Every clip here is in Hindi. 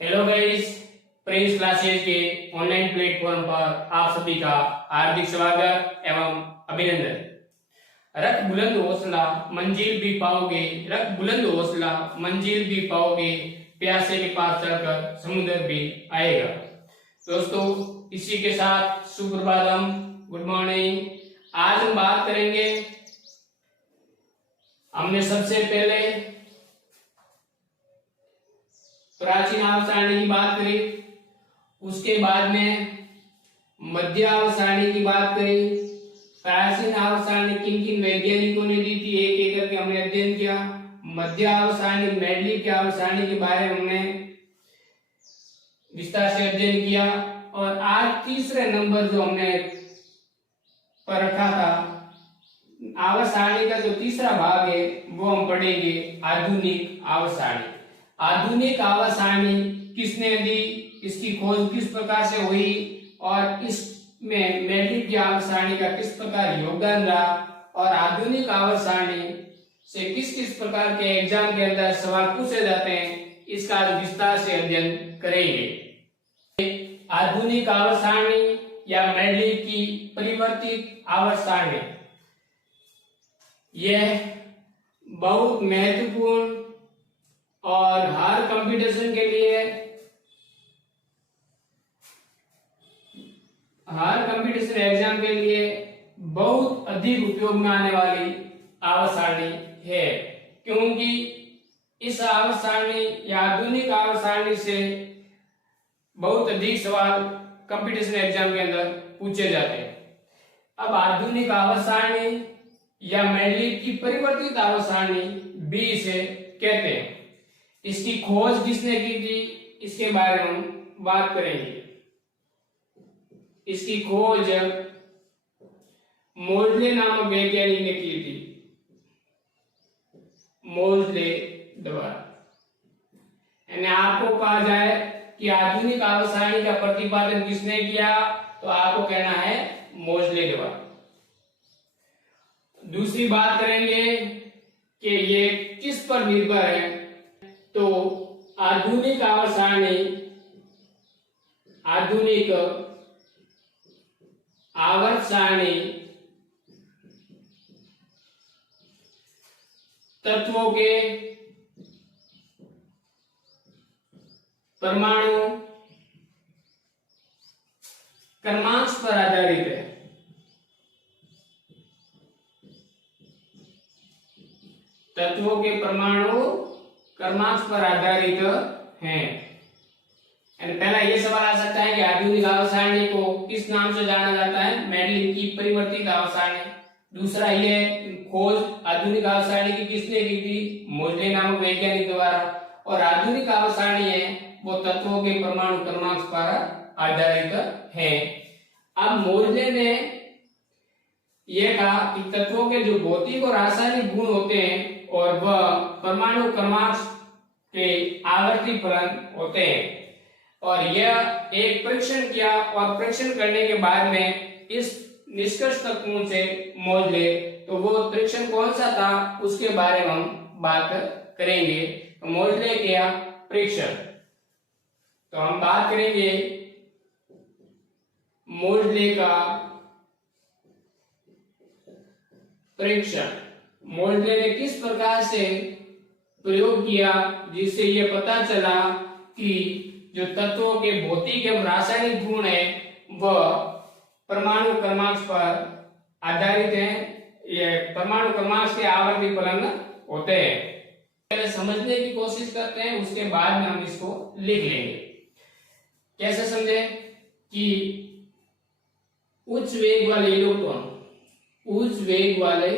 हेलो गाइस, प्रिंस क्लासेस के ऑनलाइन प्लेटफॉर्म पर आप सभी का हार्दिक स्वागत एवं अभिनंदन। रख बुलंद हौसला मंजिल भी पाओगे, रख बुलंद हौसला मंजिल भी पाओगे, प्यासे के पास चढ़कर समुद्र भी आएगा। दोस्तों, इसी के साथ सुप्रभातम, गुड मॉर्निंग। आज हम बात करेंगे, हमने सबसे पहले प्राचीन आवर्त सारणी की बात करी, उसके बाद में मध्य आवर्त सारणी की बात करी। प्राचीन आवर्त सारणी किन किन वैज्ञानिकों ने दी थी, एक एक करके हमने अध्ययन किया। मध्य आवर्त सारणी, मेंडलीव की आवर्त सारणी के बारे में हमने विस्तार से अध्ययन किया। और आज तीसरे नंबर जो हमने पर रखा था, आवर्त सारणी का जो तीसरा भाग है वो हम पढ़ेंगे आधुनिक आवर्त सारणी। आधुनिक आवर्त सारणी किसने दी, इसकी खोज किस प्रकार से हुई और इसमें मेंडलीव की आवर्त सारणी का किस प्रकार योगदान रहा, और आधुनिक आवर्त सारणी से किस किस प्रकार के एग्जाम के अंदर सवाल पूछे जाते हैं, इसका विस्तार से अध्ययन करेंगे। आधुनिक आवर्त सारणी या मेंडलीव की परिवर्तित आवर्त सारणी, यह बहुत महत्वपूर्ण और हर कंपटीशन के लिए, हर कंपटीशन एग्जाम के लिए बहुत अधिक उपयोग में आने वाली आवर्त सारणी है, क्योंकि इस आवर्त सारणी या आधुनिक आवर्त सारणी से बहुत अधिक सवाल कंपटीशन एग्जाम के अंदर पूछे जाते हैं। अब आधुनिक आवर्त सारणी या मेंडलीव की परिवर्तित आवर्त सारणी भी इसे कहते हैं। इसकी खोज किसने की थी, इसके बारे में हम बात करेंगे। इसकी खोज मोजले नामक वैज्ञानिक ने की थी, मोजले द्वारा। यानी आपको कहा जाए कि आधुनिक आवर्त सारणी का प्रतिपादन किसने किया, तो आपको कहना है मोजले द्वारा। दूसरी बात करेंगे कि ये किस पर निर्भर है, तो आधुनिक आवर्त सारणी, आधुनिक आवर्त सारणी तत्वों के परमाणु क्रमांक पर आधारित है। तत्वों के परमाणु क्रमांक पर आधारित हैं। पहला ये सवाल आ सकता है कि आधुनिक आवर्त सारणी को किस नाम से जाना जाता है, मेंडलीव की परिवर्तित आवर्त सारणी। दूसरा ये खोज आधुनिक आवर्त सारणी की किसने की थी, मोजले नामक वैज्ञानिक द्वारा। और आधुनिक आवर्त सारणी है वो तत्वों के परमाणु क्रमांक पर आधारित है। अब मोजले ने यह कहा कि तत्वों के जो भौतिक और रासायनिक गुण होते हैं और वह परमाणु क्रमांक के आवर्ती फलन होते हैं, और यह एक परीक्षण किया और परीक्षण करने के बाद में इस निष्कर्ष तक पहुंचे मोजले। तो वो परीक्षण कौन सा था, उसके बारे में हम बात करेंगे। तो मोजले किया परीक्षण, तो हम बात करेंगे मोजले का परीक्षण। मोजले ने किस प्रकार से प्रयोग किया जिससे यह पता चला कि जो तत्वों के भौतिक एवं रासायनिक गुण है वह परमाणु क्रमांक पर आधारित हैं। ये परमाणु क्रमांक के आवर्ती फलन होते हैं। पहले समझने की कोशिश करते हैं, उसके बाद में हम इसको लिख लेंगे। कैसे समझे कि उच्च वेग वाले इलेक्ट्रॉन, उच्च वेग वाले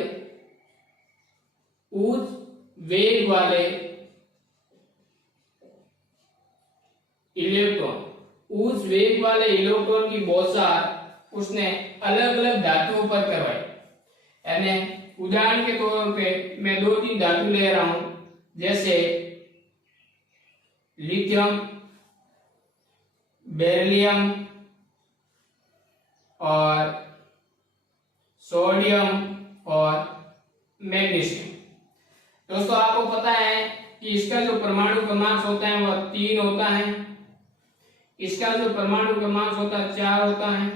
इलेक्ट्रॉन, उच्च वेग वाले इलेक्ट्रॉन की बौछार उसने अलग अलग धातुओं पर करवाई। यानी उदाहरण के तौर पे मैं 2-3 धातु ले रहा हूं, जैसे लिथियम, बेरिलियम और सोडियम और मैग्नीशियम। दोस्तों, आपको पता है कि इसका जो परमाणु क्रमांक होता है वह 3 होता है। इसका जो परमाणु क्रमांक होता है 4 होता है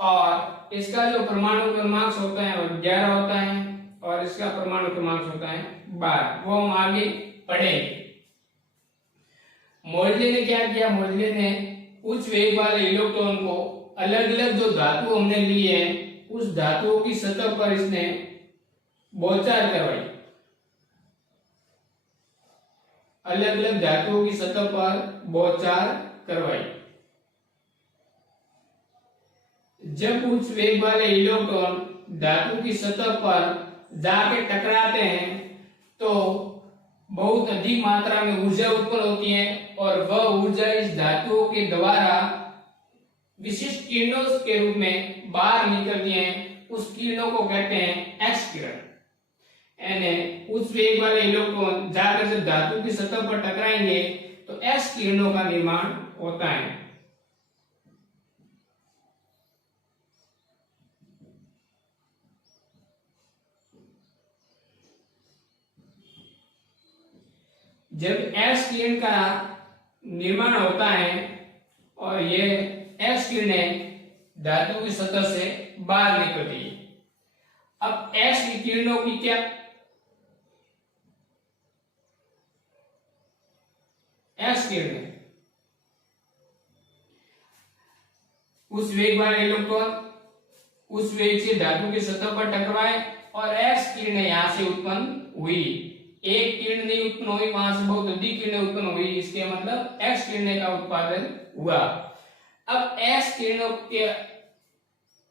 और इसका जो परमाणु क्रमांक होता है वो 11 होता है और इसका परमाणु क्रमांक होता है 12। वो हम आगे पढ़ेंगे। मोजले ने क्या किया, मोजले ने उच्च वेग वाले इलेक्ट्रॉन को अलग अलग जो धातु हमने ली है उस धातुओं की सतह पर इसने बोछार करवाई। अलग अलग धातुओं की सतह पर बोछार करवाई। जब उच्च वेग वाले इलेक्ट्रॉन धातु की सतह पर जाके टकराते हैं तो बहुत अधिक मात्रा में ऊर्जा उत्पन्न होती है और वह ऊर्जा इस धातुओं के द्वारा विशिष्ट किरणों के रूप में बाहर निकलती है। उस किरणों को कहते हैं एक्स किरण। यानी उस वेग वाले इलेक्ट्रॉन जाकर जब धातु की सतह पर टकराएंगे तो एक्स किरणों का निर्माण होता है। जब एक्स किरण का निर्माण होता है और ये एक्स किरणें धातु की सतह से बाहर निकलती है। अब एक्स की किरणों की क्या एक्स किरणें उस वेग वाले इलेक्ट्रॉन उस वेग से धातु की सतह पर टकराए और एक्स किरणें यहां से उत्पन्न हुई। एक किरण नहीं उत्पन्न हुई, वहां से बहुत अधिक किरणें उत्पन्न हुई। इसके मतलब एक्स किरणें का उत्पादन हुआ। अब एक्स किरणों के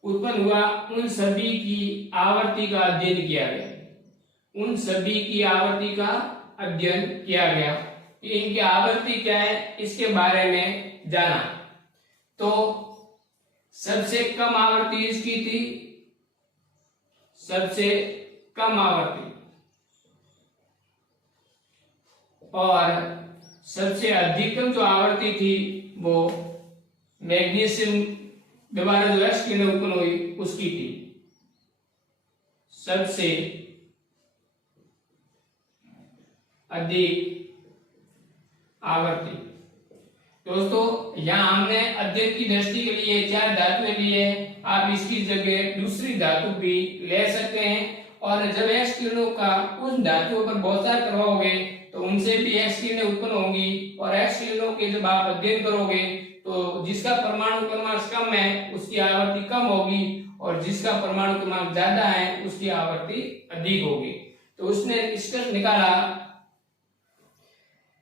उत्पन्न हुआ उन सभी की आवर्ती का अध्ययन किया गया। उन सभी की आवर्ती का अध्ययन किया गया कि इनकी आवर्ती क्या है इसके बारे में जाना। तो सबसे कम आवर्ती इसकी थी, सबसे कम आवर्ती, और सबसे अधिकतम जो आवर्ती थी वो मैग्नीशियम द्वारा जो एक्स किरणें उत्पन्न हुई उसकी थी सबसे अधिक आवर्ती। दोस्तों यहाँ हमने अध्ययन की दृष्टि के लिए 4 धातुएं ली है। आप इसकी जगह दूसरी धातु भी ले सकते हैं और जब एक्स किरणों का उन धातुओं पर बोछार करवाओगे तो उनसे भी एक्स किरणें उत्पन्न होंगी और एक्स किरणों के जब आप अध्ययन करोगे तो जिसका परमाणु क्रमांक कम है उसकी आवर्ती कम होगी और जिसका परमाणु क्रमांक ज्यादा है उसकी आवर्ती अधिक होगी। तो उसने निष्कर्ष निकाला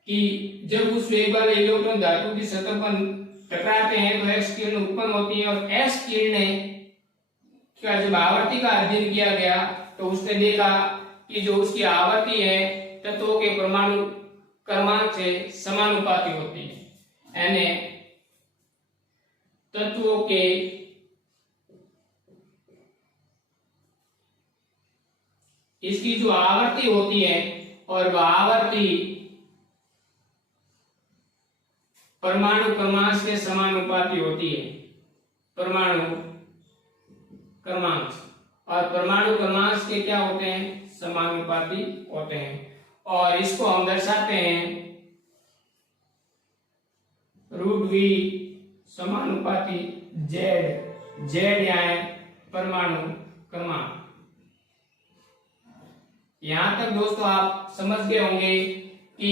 कि जब उस वेग वाले इलेक्ट्रॉन धातु की सतह पर टकराते हैं तो एक्स किरण उत्पन्न होती है और एक्स किरणें का जब आवर्ती का अध्ययन किया गया तो उसने देखा कि जो उसकी आवर्ती है तत्वों के परमाणु क्रमांक से समानुपाती होती है। यानी तत्वों के इसकी जो आवर्ती होती है और वह आवर्ती परमाणु क्रमांक से समानुपाती होती है। परमाणु क्रमांक और परमाणु क्रमांक के क्या होते हैं समानुपाती होते हैं और इसको हम दर्शाते हैं √v समानुपाती z। यहाँ है परमाणु क्रमांक। यहां तक दोस्तों आप समझ गए होंगे कि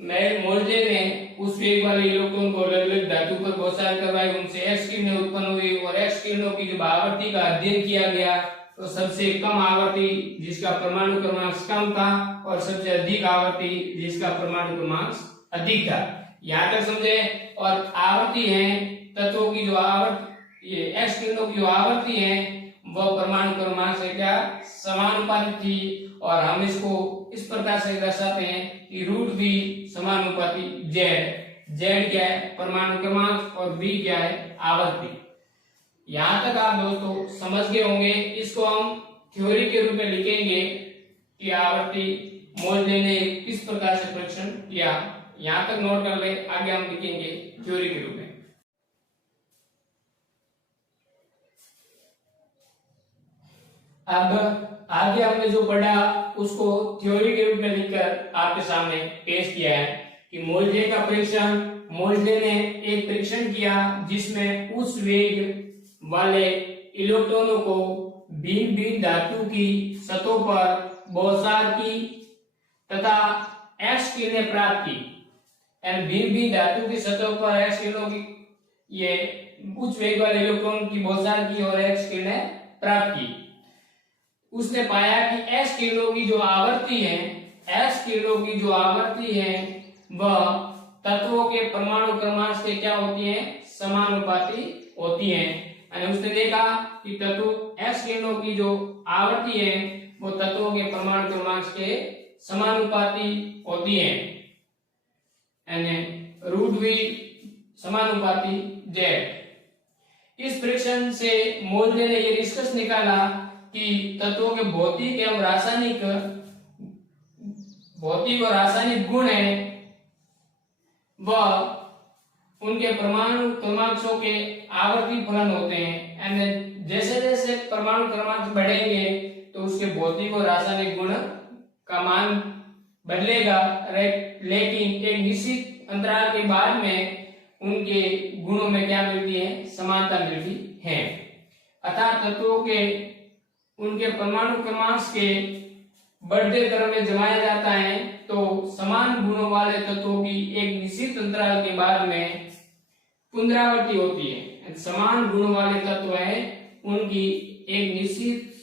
मोल्जे ने उस वेग वाले इलेक्ट्रॉन को अलग अलग धातु पर बोछार करवाई, उनसे एक्स किरणें उत्पन्न हुई और एक्स किरणों की जब आवर्ती का अध्ययन किया गया तो सबसे कम आवर्ती जिसका परमाणु क्रमांक कम था और सबसे अधिक आवर्ती जिसका परमाणु क्रमांक अधिक था। यहाँ तक समझे। और आवर्ती है तत्वों की जो आवर्ती ये एक्स किरणों की जो आवर्ती है वह परमाणु क्रमांक से क्या समानुपाती थी और हम इसको इस प्रकार से दर्शाते हैं कि √v समानुपाती z। क्या है परमाणु क्रमांक और v क्या है आवर्ती। यहां तक आप दोस्तों समझ गए होंगे। इसको हम थ्योरी के रूप में लिखेंगे कि आवर्ती मोल्जे ने किस प्रकार से परीक्षण किया। यहां तक नोट कर ले, आगे हम लिखेंगे थ्योरी के रूप में। अब आगे हमने जो पढ़ा उसको थ्योरी के रूप में लिखकर आपके सामने पेश किया है। कि मोल्जे का परीक्षण, मोल्जे ने एक परीक्षण किया जिसमें उस वेग वाले इलेक्ट्रॉनों को भिन्न भिन्न धातु की सतहों पर बौछार की तथा एक्स किरणें प्राप्त की। भिन्न भिन्न धातु की सतहों पर एक्स किरणों की ये उच्च वेग वाले इलेक्ट्रॉन की बौछार की और एक्स किरणें प्राप्त की। उसने पाया कि एक्स किरणों की जो आवृत्ति है, एक्स किरणों की जो आवृत्ति है वह तत्वों के परमाणु क्रमांक से क्या होती है, समानुपाती होती है। और उसने देखा कि तत्व एक्स किरणों की जो आवृत्ति है वो तत्वों के परमाणु क्रमांक के समानुपाती होती है, √v समानुपाती z। इस परीक्षण से मोल्जे ने ये निष्कर्ष निकाला कि तत्वों के भौतिक एवं रासायनिक गुण है वह उनके परमाणु क्रमांकों के आवर्ती फलन होते हैं। जैसे जैसे परमाणु क्रमांक बढ़ेंगे तो उसके भौतिक और रासायनिक गुण का मान बदलेगा, लेकिन एक निश्चित अंतराल के बाद में उनके गुणों में क्या मिलती है, समानता मिलती है। अर्थात तत्वों के उनके परमाणु क्रमांक के बढ़ते क्रम में जमाया जाता है तो समान गुणों वाले तत्वों की एक निश्चित अंतराल के बाद में पुनरावृत्ति होती है। समान गुणों वाले तत्व है उनकी एक निश्चित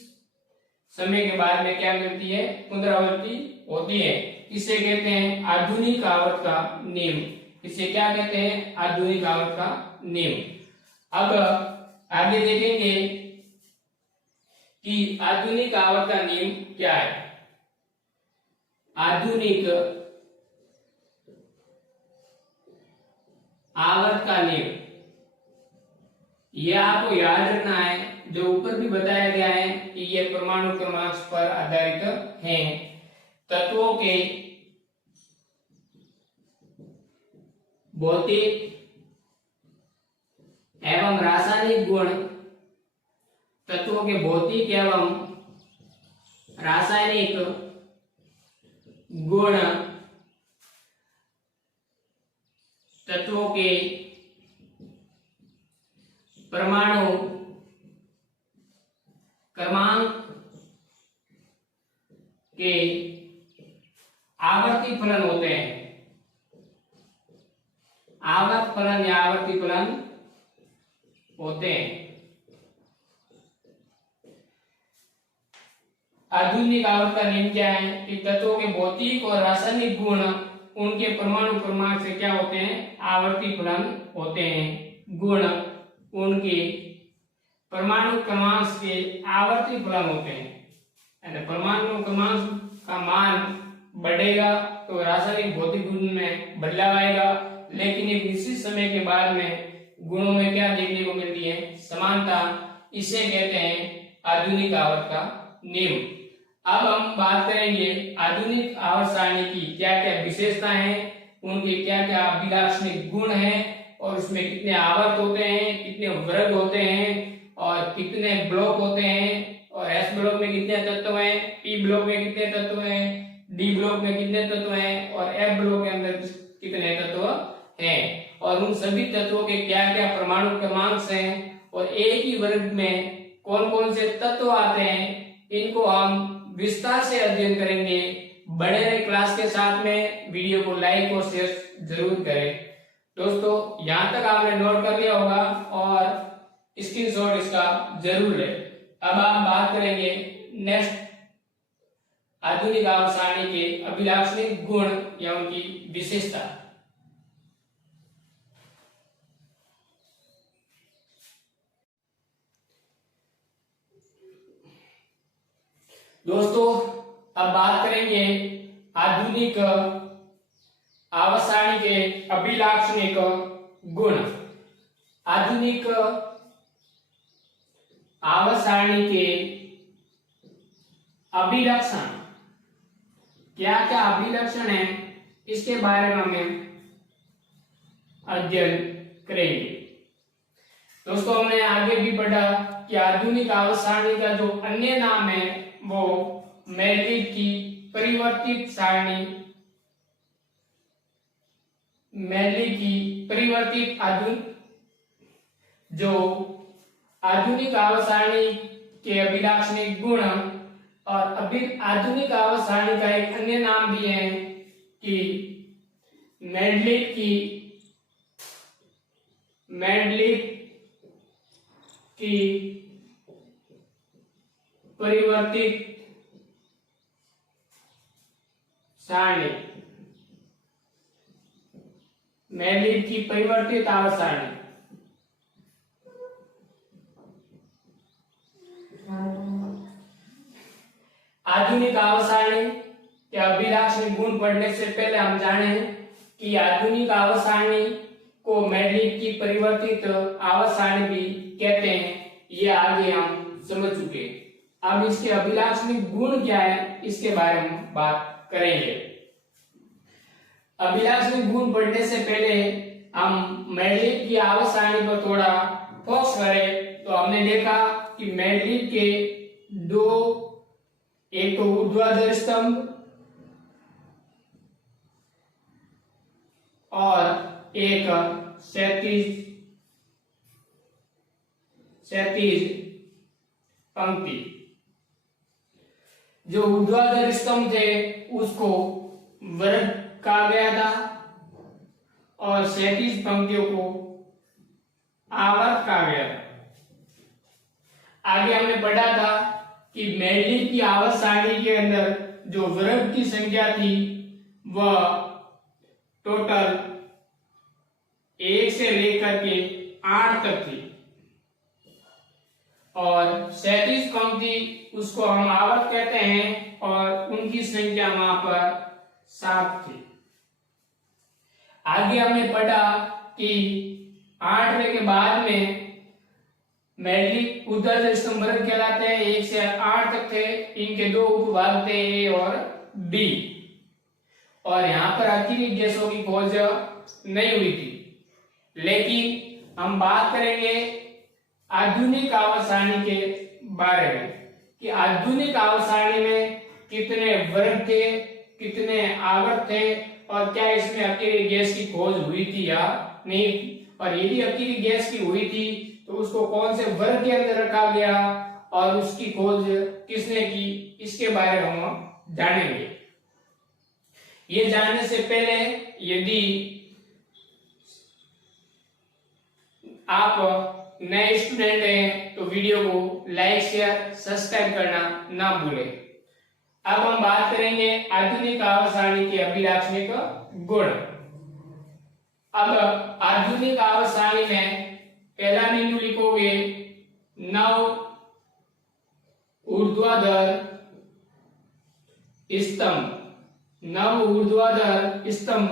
समय के बाद में क्या मिलती है, पुनरावृत्ति होती है। इसे कहते हैं आधुनिक आवर्त का नियम। इसे क्या कहते हैं, आधुनिक आवर्त का नियम। अब आगे देखेंगे कि आधुनिक आवर्त का नियम क्या है। आधुनिक आवर्त का नियम यह आपको याद रखना है, जो ऊपर भी बताया गया है कि ये परमाणु क्रमांक पर आधारित हैं। तत्वों के भौतिक एवं रासायनिक गुण, तत्वों के भौतिक एवं रासायनिक गुण तत्वों के परमाणु क्रमांक के आवर्ती फलन होते हैं। आवर्त फलन या आवर्ती फलन होते हैं। आधुनिक आवर्त का नियम क्या है कि तत्वों के भौतिक और रासायनिक गुण उनके परमाणु क्रमांक से क्या होते हैं, आवर्ती फलन होते हैं। गुण उनके परमाणु क्रमांक के आवर्ती फलन होते हैं। परमाणु क्रमांक का मान बढ़ेगा तो रासायनिक भौतिक गुण में बदलाव आएगा, लेकिन एक निश्चित समय के बाद में गुणों में क्या देखने को मिलती है, समानता। इसे कहते हैं आधुनिक आवर्त का नियम। अब हम बात करेंगे आधुनिक आवर्त सारणी की क्या क्या विशेषता है, उनके क्या क्या अभिलाक्षणिक गुण हैं और उसमें कितने आवर्त होते हैं, कितने वर्ग होते हैं और कितने ब्लॉक होते हैं, और एस ब्लॉक में कितने तत्व हैं, पी ब्लॉक में कितने तत्व हैं, डी ब्लॉक में कितने तत्व हैं और एफ ब्लॉक के अंदर कितने तत्व हैं, और उन सभी तत्वों के क्या क्या परमाणु क्रमांक हैं और एक ही वर्ग में कौन कौन से तत्व आते हैं, इनको हम विस्तार से अध्ययन करेंगे। बने रहे क्लास के साथ में, वीडियो को लाइक और शेयर जरूर करें। दोस्तों यहाँ तक आपने नोट कर लिया होगा और स्क्रीनशॉट इसका जरूर ले। अब हम बात करेंगे नेक्स्ट आधुनिक आवर्त सारणी के अभिलाक्षणिक गुण या उनकी विशेषता। दोस्तों अब बात करेंगे आधुनिक आवर्त सारणी के अभिलाक्षणिक गुण। आधुनिक आवर्त सारणी के अभिलक्षण क्या क्या अभिलक्षण है, इसके बारे में हमें अध्ययन करेंगे। दोस्तों हमने आगे भी पढ़ा कि आधुनिक आवर्त सारणी का जो अन्य नाम है वो मेंडलीव की परिवर्तित सारणी मैनली की परिवर्तित आधुनिक आवर्त सारणी के अभिलाक्षणिक गुण और आधुनिक आवर्त सारणी का एक अन्य नाम भी है कि मेंडलिक की परिवर्तित सारणी, मेंडलिक की परिवर्तित आवर्त सारणी। आधुनिक आवर्त सारणी के अभिलाक्षणिक गुण पढ़ने से पहले हम जाने कि आधुनिक आवर्त सारणी को मेंडलिक की परिवर्तित आवर्त सारणी भी कहते हैं। ये आगे हम समझ चुके। अब इसके अभिलाक्षणिक गुण क्या है इसके बारे में बात करेंगे। अभिलाक्षणिक गुण पढ़ने से पहले हम मेंडलिक की आवर्त सारणी पर थोड़ा फोकस करें तो हमने देखा कि मेंडलिक के दो, एक तो ऊर्ध्वाधर स्तंभ और एक क्षैतिज पंक्ति। जो ऊर्ध्वाधर स्तंभ थे उसको वर्ग कहा गया था और क्षैतिज पंक्तियों को आवर्त कहा गया था। आगे हमने पढ़ा था कि मेंडलिक की आवर्त सारणी के अंदर जो वर्ग की संख्या थी वह टोटल 1 से लेकर के 8 तक थी और क्षैतिज पंक्ति उसको हम आवर्त कहते हैं और उनकी संख्या वहां पर 7 थी। आगे हमने पढ़ा कि 8वें के बाद में मेंडलिक ऊर्ध्वाधर स्तंभ वर्ग कहलाते हैं। 1 से 8 तक थे। इनके दो उपभाग थे ए और बी और यहाँ पर अतिरिक्त गैसों की खोज नहीं हुई थी। लेकिन हम बात करेंगे आधुनिक आवर्त सारणी के बारे में कि आधुनिक आवर्त सारणी में कितने वर्ग थे, कितने आवर्त थे और क्या इसमें अतिरिक्त गैस की खोज हुई थी या नहीं, और यदि अतिरिक्त गैस की हुई थी तो उसको कौन से वर्ग के अंदर रखा गया और उसकी खोज किसने की, इसके बारे में हम जानेंगे। ये जानने से पहले यदि आप नए स्टूडेंट हैं तो वीडियो को लाइक, शेयर, सब्सक्राइब करना ना भूलें। अब हम बात करेंगे आधुनिक आवर्त सारणी के अभिलाक्षणिक गुण। अब आधुनिक आवर्त सारणी में पहला बिंदु लिखोगे 9 ऊर्ध्वाधर स्तंभ। 9 ऊर्ध्वाधर स्तंभ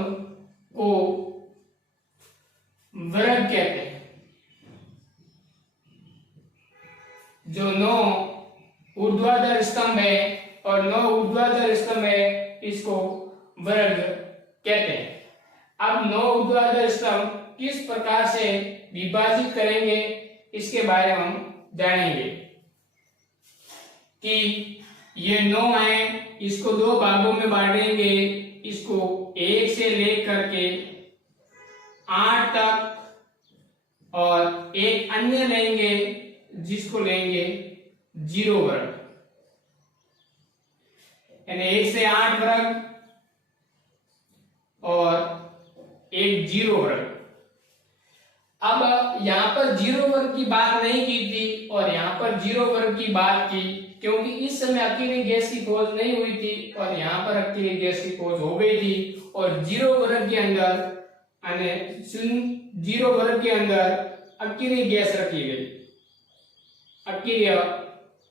को वर्ग कहते हैं। जो 9 ऊर्ध्वाधर स्तंभ है और 9 ऊर्ध्वाधर स्तंभ है इसको वर्ग कहते हैं। अब 9 ऊर्ध्वाधर स्तंभ किस प्रकार से विभाजित करेंगे इसके बारे में हम जानेंगे कि ये 9 है, इसको दो भागों में बांटेंगे। इसको 1 से लेकर के 8 तक और एक अन्य लेंगे जिसको लेंगे 0 वर्ग, यानी 1 से 8 वर्ग और एक 0 वर्ग। अब यहाँ पर 0 वर्ग की बात नहीं की थी और यहाँ पर 0 वर्ग की बात की क्योंकि इस समय अकेले गैस की खोज नहीं हुई थी और यहाँ पर अकेले गैस की खोज हो गई थी और 0 वर्ग के अंदर 0 वर्ग के अंदर अकेले गैस रखी गई, अकेले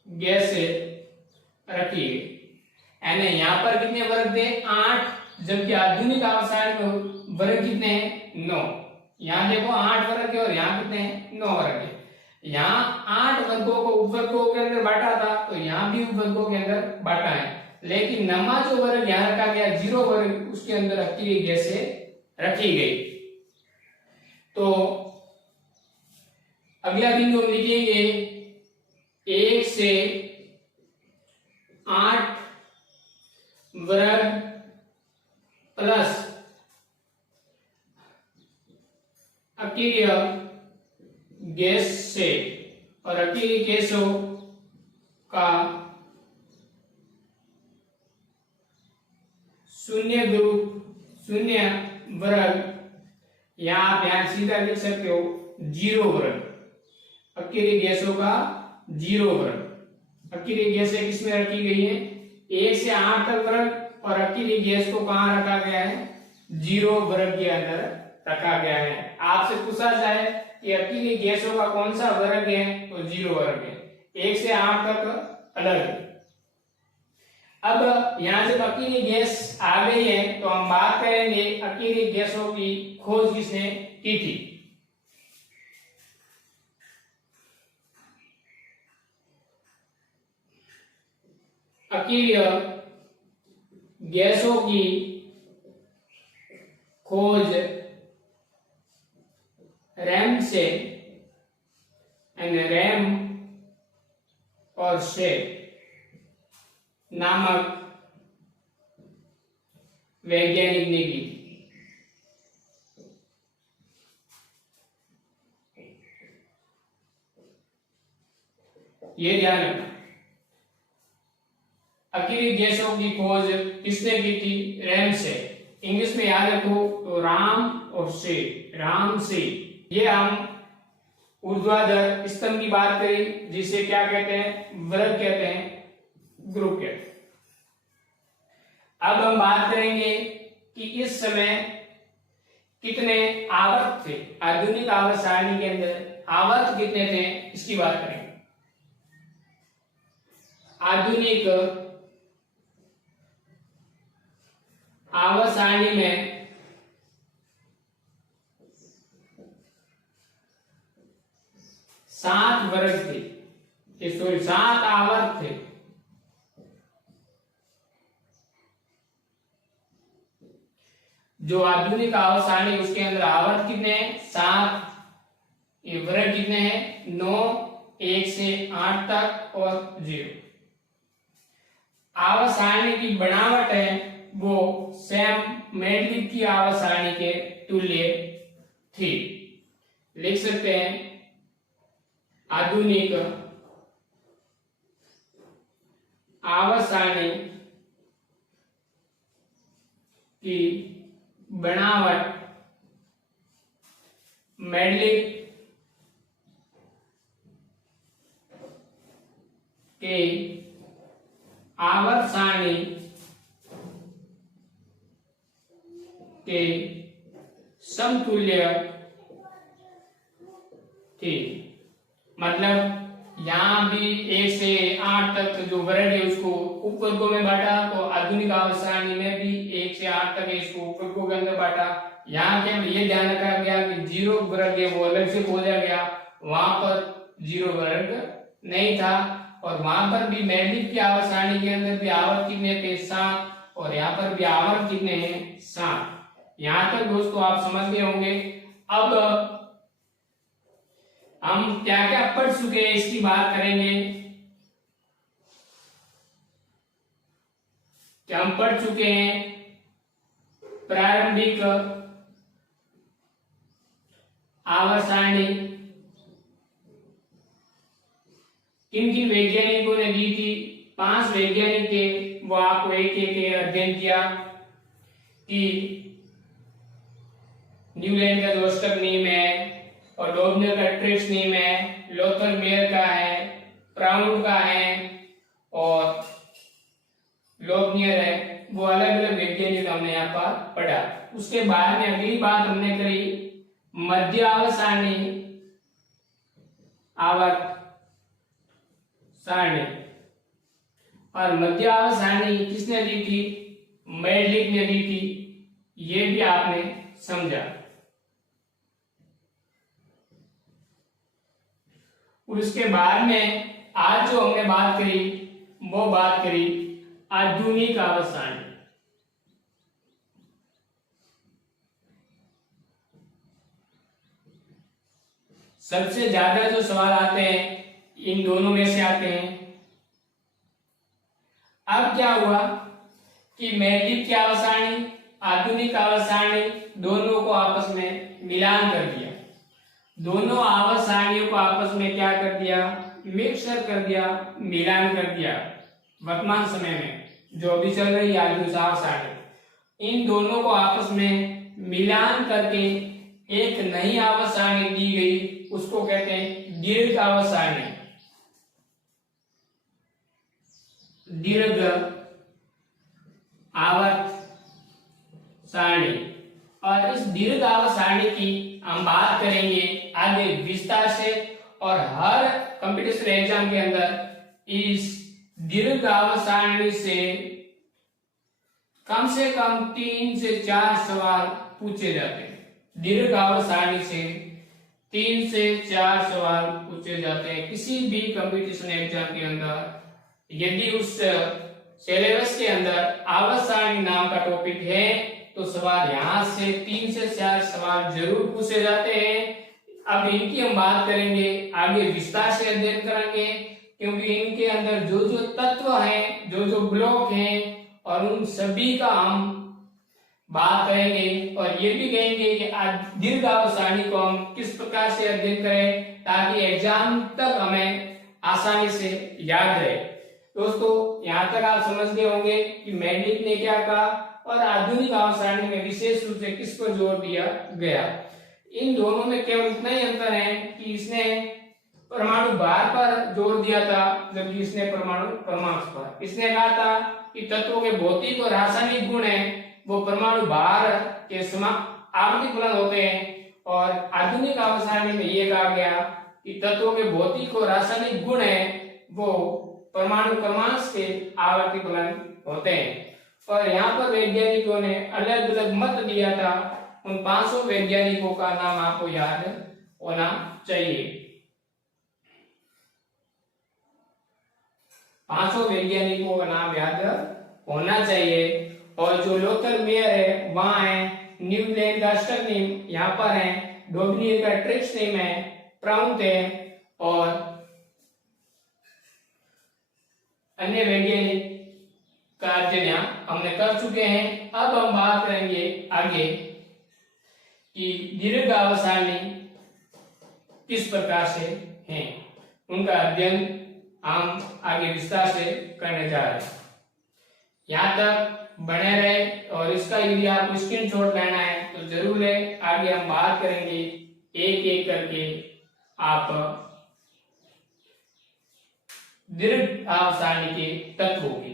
गैस से रखी गई। यानी यहाँ पर कितने वर्ग थे? 8, जबकि आधुनिक आवर्त सारणी में वर्ग कितने हैं? 9। यहाँ देखो 8 वर्ग है और यहाँ कितने हैं? 9 वर्ग है। यहाँ 8 वर्गों को उपवर्गों के अंदर बांटा था तो यहाँ भी उपवर्गों के अंदर बांटा है, लेकिन नमा जो वर्ग यहाँ रखा गया 0 वर्ग उसके अंदर अकेली गैसें रखी गई। तो अगला बिंदु हम लिखेंगे 1 से 8 वर्ग प्लस अकीय गैस से और अकीय गैसों का शून्य ग्रुप, शून्य वर्ग, यहां आप यहां सीधा लिख सकते हो 0 वर्ग, अकीय गैसों का 0 वर्ग। अकीय गैसें किसमें रखी गई है? 1 से 8 तक वर्ग, और अकीय गैस को कहां रखा गया है? 0 वर्ग के अंदर रखा गया है। आपसे पूछा जाए कि अकीय गैसों का कौन सा वर्ग है, तो 0 वर्ग है। 1 से 8 तक अलग है। अब यहां जब अकीय गैस आ गई है तो हम बात करेंगे अकीय गैसों की खोज किसने की थी। अकीय गैसों की खोज रैमसे रैम और शे नामक वैज्ञानिक ने की। ये ध्यान रखना, अकीय गैसों की खोज किसने की थी? रैम से। इंग्लिश में याद रखो तो राम और से, राम से। ये हम ऊर्ध्वाधर स्तंभ की बात करी, जिसे क्या कहते हैं? वर्ग कहते हैं, ग्रुप कहते हैं। अब हम बात करेंगे कि इस समय कितने आवर्त थे आधुनिक आवर्त सारणी के अंदर, आवर्त कितने थे इसकी बात करेंगे। आधुनिक आवर्त सारणी में 7 वर्ग थे, सॉरी 7 आवर्त थे। जो आधुनिक आवर्त सारणी उसके अंदर आवर्त कितने हैं? 7। ये वर्ग कितने हैं? 9, 1 से 8 तक और 0। आवर्त सारणी की बनावट है वो सैम मेंडलिक की आवर्त सारणी के तुल्य थी। लिख सकते हैं आधुनिक आवर्त सारणी की बनावट मेंडलिक के आवर्त सारणी के समतुल्य थी। मतलब यहां भी 1 से 8 तक जो वर्ग है उसको उपवर्गों में बांटा, तो आधुनिक आवर्त सारणी में भी 1 से 8 तक इसको उपवर्गों के अंदर बांटा। यहाँ केवल ये ध्यान रखा गया कि 0 वर्ग है वो अलग से खोजा गया, वहां पर 0 वर्ग नहीं था। और वहां पर भी मेंडलिक की आवर्त सारणी के अंदर भी आवर्त कितने थे? 7, और यहाँ पर भी आवर्त कितने हैं? 7। यहां तक दोस्तों आप समझ गए होंगे। अब हम क्या क्या पढ़ चुके हैं इसकी बात करेंगे। क्या हम पढ़ चुके हैं? प्रारंभिक आवर्त सारणी किन किन वैज्ञानिकों ने दी थी? 5 वैज्ञानिक थे, वो आपको एक एक अध्ययन किया कि न्यूलैंड का जो अष्टक नियम है, और लोबनर का ट्रिप्स नियम है, लोथर मेयर का है, प्राउड का है और लोबनियर है, वो अलग अलग वैज्ञानिक हमने यहाँ पर पढ़ा। उसके बाद में अगली बात हमने करी मध्य आवर्त सारणी, आवर्त सारणी। और मध्य आवर्त सारणी किसने दी थी? मेंडलिक ने दी थी। ये भी आपने समझा। उसके बाद में आज जो हमने बात करी वो बात करी आधुनिक आवर्त सारणी। सबसे ज्यादा जो सवाल आते हैं इन दोनों में से आते हैं। अब क्या हुआ कि मेंडलिक की आवर्त सारणी, आधुनिक आवर्त सारणी, दोनों को आपस में मिलान कर दिया। दोनों आवर्त सारणियों को आपस में क्या कर दिया, मिक्सर कर दिया, मिलान कर दिया। वर्तमान समय में जो अभी चल रही है आवर्त सारणी, इन दोनों को आपस में मिलान करके एक नई आवर्त सारणी दी गई, उसको कहते हैं दीर्घ आवर्त सारणी। दीर्घ आवर्त सारणी। और इस दीर्घ आवर्त सारणी की हम बात करेंगे आगे विस्तार से, और हर कंपटीशन एग्जाम के अंदर इस दीर्घ आवर्त सारणी से कम 3 से 4 सवाल पूछे जाते हैं। दीर्घ आवर्त सारणी से 3 से 4 सवाल पूछे जाते हैं किसी भी कंपटीशन एग्जाम के अंदर। यदि उस सिलेबस के अंदर आवर्त सारणी नाम का टॉपिक है तो सवाल यहाँ से 3 से 4 सवाल जरूर पूछे जाते हैं। अब इनकी हम बात करेंगे, आगे विस्तार से अध्ययन करेंगे, क्योंकि इनके अंदर जो जो तत्व हैं, जो जो ब्लॉक हैं, और उन सभी का हम बात करेंगे। और ये भी कहेंगे कि आज दीर्घ आवर्त सारणी को हम किस प्रकार से अध्ययन करें ताकि एग्जाम तक हमें आसानी से याद रहे। दोस्तों, यहाँ तक आप समझ गए होंगे कि मेंडलिक ने क्या कहा और आधुनिक आवर्त सारणी में विशेष रूप से किस पर जोर दिया गया। इन दोनों में केवल इतना ही अंतर है कि इसने परमाणु भार पर जोर दिया था, जबकि इसने परमाणु क्रमांक पर। इसने कहा था कि तत्वों के भौतिक और रासायनिक गुण हैं वो परमाणु भार के समान आवर्ती फलन होते हैं, और आधुनिक आवर्त सारणी में ये कहा गया कि तत्वों के भौतिक और रासायनिक गुण हैं वो परमाणु क्रमांक के आवर्ती फलन होते हैं। और यहाँ पर वैज्ञानिकों ने अलग अलग मत दिया था। उन 500 वैज्ञानिकों का नाम आपको याद होना चाहिए। 500 वैज्ञानिकों का नाम याद होना चाहिए। और जो लोथर मेयर है वहां है, न्यूलैंड का स्टर्निम यहाँ पर है, डोबनियर का ट्रिक्सनिम है, प्राउंट है, और अन्य वैज्ञानिक का अध्ययन हमने कर चुके हैं। अब हम बात करेंगे आगे कि दीर्घ आवर्त सारणी किस प्रकार से हैं, उनका अध्ययन हम आगे विस्तार से करने जा रहे हैं। यहाँ तक बने रहे, और इसका यदि आपको स्क्रीनशॉट लेना है तो जरूर ले। आगे हम बात करेंगे एक एक करके आप दीर्घ आवर्त सारणी के तत्वों की।